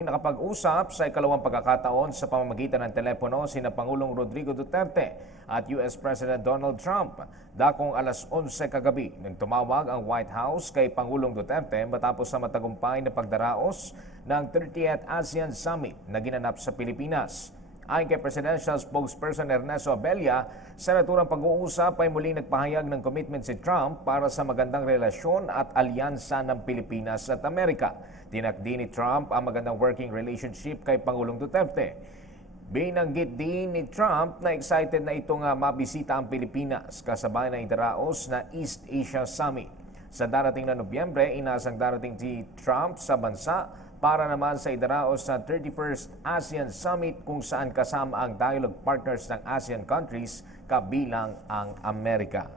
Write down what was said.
Nakapag-usap sa ikalawang pagkakataon sa pamamagitan ng telepono sina Pangulong Rodrigo Duterte at US President Donald Trump. Dakong alas 11 kagabi nang tumawag ang White House kay Pangulong Duterte matapos sa matagumpay na pagdaraos ng 30th ASEAN Summit na ginanap sa Pilipinas. Ayon kay Presidential Spokesperson Ernesto Abella, sa naturang pag-uusap ay muling nagpahayag ng commitment si Trump para sa magandang relasyon at alyansa ng Pilipinas at Amerika. Tinakdi ni Trump ang magandang working relationship kay Pangulong Duterte. Binanggit din ni Trump na excited na itong mabisita ang Pilipinas kasabay ng idaraos na East Asia Summit. Sa darating na Nobyembre, inasang darating si Trump sa bansa para naman sa idaraos sa 31st ASEAN Summit kung saan kasama ang dialogue partners ng ASEAN countries kabilang ang Amerika.